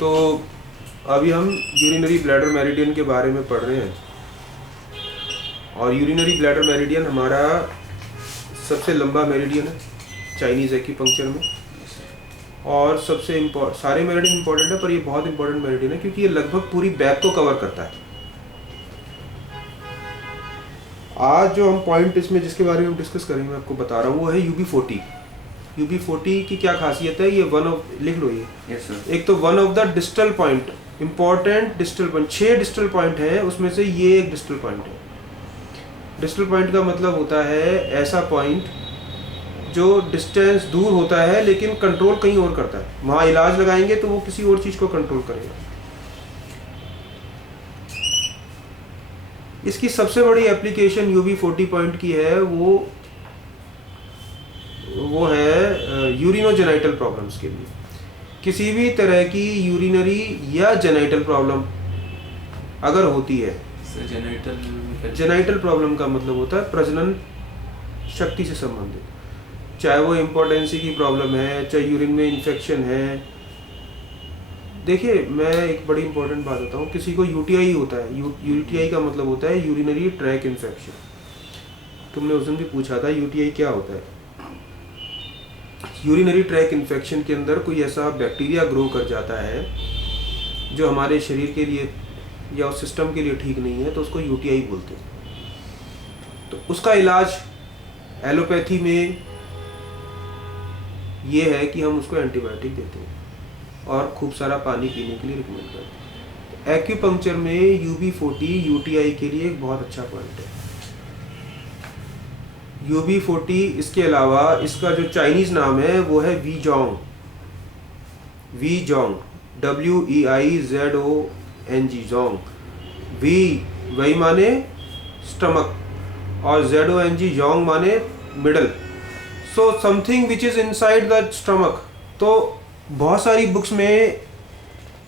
तो अभी हम यूरिनरी ब्लैडर मेरिडियन के बारे में पढ़ रहे हैं, और यूरिनरी ब्लैडर मेरिडियन हमारा सबसे लंबा मेरिडियन है चाइनीज़ एक्यूपंक्चर में, और सबसे सारे मेरिडियन इंपॉर्टेंट है, पर ये बहुत इंपॉर्टेंट मेरिडियन है क्योंकि ये लगभग पूरी बैक को कवर करता है। आज जो हम पॉइंट इसमें जिसके बारे में हम डिस्कस करेंगे, मैं आपको बता रहा हूँ, वो है UB40। UB40 की क्या खासियत है, ये वन ऑफ, लिख लो ये। Yes sir. एक तो one of the distal point, important distal point, 6 distal point है, उसमें से ये एक डिस्टल पॉइंट है। डिस्टल पॉइंट का मतलब होता है ऐसा पॉइंट जो डिस्टेंस दूर होता है लेकिन कंट्रोल कहीं और करता है। वहाँ इलाज लगाएंगे तो वो किसी और चीज़ को कंट्रोल करेगा। इसकी सबसे बड़ी एप्लीकेशन UB40 पॉइंट की है, वो है यूरिनोजेनाइटल प्रॉब्लम्स के लिए। किसी भी तरह की यूरिनरी या जेनाइटल प्रॉब्लम अगर होती है, जेनाइटल प्रॉब्लम का मतलब होता है प्रजनन शक्ति से संबंधित, चाहे वो इम्पोर्टेंसी की प्रॉब्लम है, चाहे यूरिन में इन्फेक्शन है। देखिए, मैं एक बड़ी इंपॉर्टेंट बात बताऊँ, किसी को UTI होता है, UTI का मतलब होता है यूरिनरी ट्रैक इन्फेक्शन। तुमने उस दिन भी पूछा था UTI क्या होता है। यूरिनरी ट्रैक इन्फेक्शन के अंदर कोई ऐसा बैक्टीरिया ग्रो कर जाता है जो हमारे शरीर के लिए या उस सिस्टम के लिए ठीक नहीं है, तो उसको UTI बोलते हैं। तो उसका इलाज एलोपैथी में ये है कि हम उसको एंटीबायोटिक देते हैं और खूब सारा पानी पीने के लिए रिकमेंड करते हैं। एक्यूपंक्चर में UB40 UTI के लिए एक बहुत अच्छा पॉइंट है। UB40, इसके अलावा इसका जो चाइनीज़ नाम है वो है वीजोंग, WEIZONG, जोंग। वी वही माने स्टमक, और ZONG जोंग माने middle. So something which is inside the stomach. तो बहुत सारी बुक्स में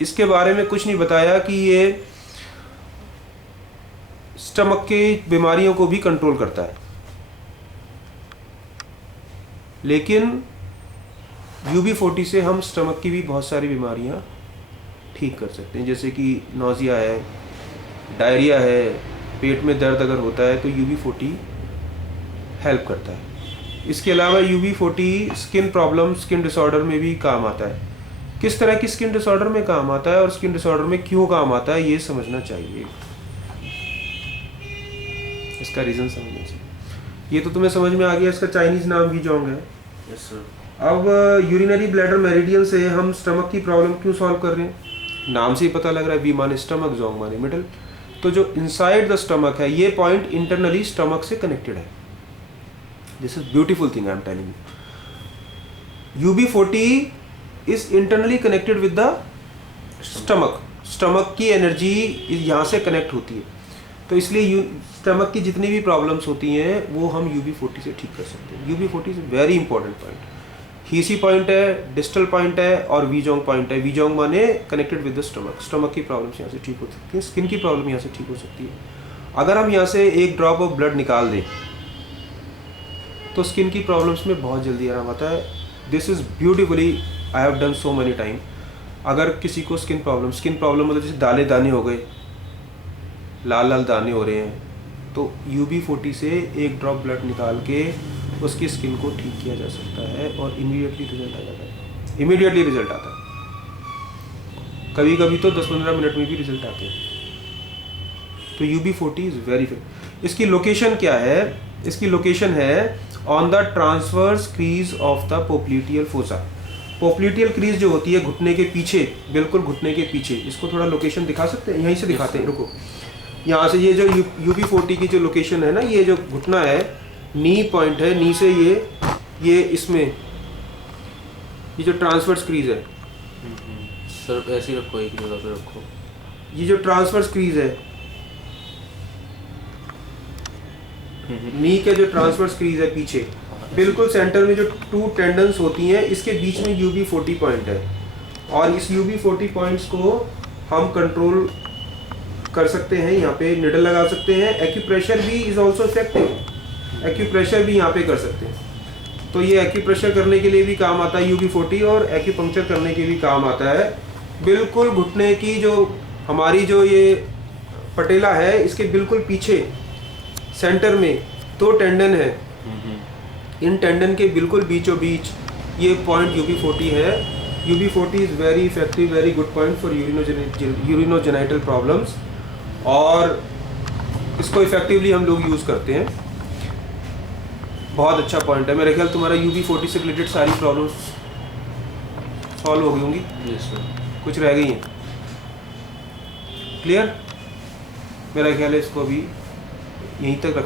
इसके बारे में कुछ नहीं बताया कि ये स्टमक के बीमारियों को भी कंट्रोल करता है, लेकिन UB40 से हम स्टमक की भी बहुत सारी बीमारियां ठीक कर सकते हैं, जैसे कि नोजिया है, डायरिया है, पेट में दर्द अगर होता है तो UB40 हेल्प करता है। इसके अलावा UB40 skin problem, skin disorder में भी काम आता है। किस तरह की स्किन डिसऑर्डर में काम आता है और स्किन डिसऑर्डर में क्यों काम आता है, ये समझना चाहिए, इसका रीज़न समझना चाहिए। ये तो तुम्हें समझ में आ गया, इसका चाइनीज़ नाम वीजोंग है। Yes sir. अब यूरिनरी ब्लैडर मेरिडियन से हम स्टमक की प्रॉब्लम क्यों सॉल्व कर रहे हैं, नाम से ही पता लग रहा है, वी माने स्टमक, जोंग माने मिडल। तो जो इनसाइड द स्टमक है, ये पॉइंट इंटरनली स्टमक से कनेक्टेड है। This is beautiful thing I am telling you. UB40 is internally connected with the stomach. Stomach की एनर्जी यहाँ से कनेक्ट होती है, तो इसलिए स्टमक की जितनी भी प्रॉब्लम्स होती हैं वो हम UB40 से ठीक कर सकते हैं। UB40 is very important point. हीसी पॉइंट है, डिस्टल पॉइंट है, और वीजोंग पॉइंट है। वीजोंग माने connected with the stomach. Stomach की प्रॉब्लम्स यहाँ से ठीक हो सकती है, स्किन की प्रॉब्लम यहाँ से ठीक हो सकती है। अगर हम यहाँ से एक ड्रॉप ऑफ ब्लड निकाल दें तो स्किन की प्रॉब्लम्स में बहुत जल्दी आराम आता है। This is beautifully I have done so many time. अगर किसी को स्किन प्रॉब्लम मतलब जैसे दाने दाने हो गए, लाल लाल दाने हो रहे हैं, तो UB40 से एक ड्रॉप ब्लड निकाल के उसकी स्किन को ठीक किया जा सकता है और इमीडिएटली रिजल्ट आ जाता है। इमीडिएटली रिजल्ट आता है, कभी कभी तो 10-15 मिनट में भी रिजल्ट आते हैं। तो UB40 इज़ वेरी फिट। इसकी लोकेशन क्या है, इसकी लोकेशन है on the transverse crease of the popliteal fossa. Popliteal crease जो होती है घुटने के पीछे, बिल्कुल घुटने के पीछे। इसको थोड़ा लोकेशन दिखा सकते हैं, यहीं से दिखाते हैं, रुको। यहाँ से ये जो UB40 की जो लोकेशन है ना, ये जो घुटना है, नी पॉइंट है, नी से ये इसमें ये जो ट्रांसवर्स क्रीज है, सर ऐसे ही रखो, एक जगह पे रखो। ये जो ट्रांसवर्स क्रीज है, नी के जो ट्रांसवर्स क्रीज है पीछे, बिल्कुल सेंटर में जो 2 टेंडन्स होती हैं, इसके बीच में UB40 पॉइंट है। और इस UB40 पॉइंट्स को हम कंट्रोल कर सकते हैं। यहाँ पे निडल लगा सकते हैं। एक्यूप्रेशर भी इज ऑल्सो इफेक्टिव, एक्यूप्रेशर भी यहाँ पे कर सकते हैं। तो ये एक्यूप्रेशर करने के लिए भी काम आता है UB40, और एक्यूपंक्चर करने के भी काम आता है बिल्कुल घुटने की जो हमारी जो ये पटेला है इसके बिल्कुल पीछे सेंटर में 2 टेंडन है। इन टेंडन के बिल्कुल बीचों बीच ये पॉइंट UB40 है। UB40 is very effective, very good point for urinogenital problems, और इसको इफेक्टिवली हम लोग यूज़ करते हैं। बहुत अच्छा पॉइंट है। मेरे ख्याल तुम्हारा UB40 से रिलेटेड सारी प्रॉब्लम्स सॉल्व हो गई होंगी। Yes sir. कुछ रह गई हैं? क्लियर? मेरा ख्याल है इसको अभी यहीं तक रख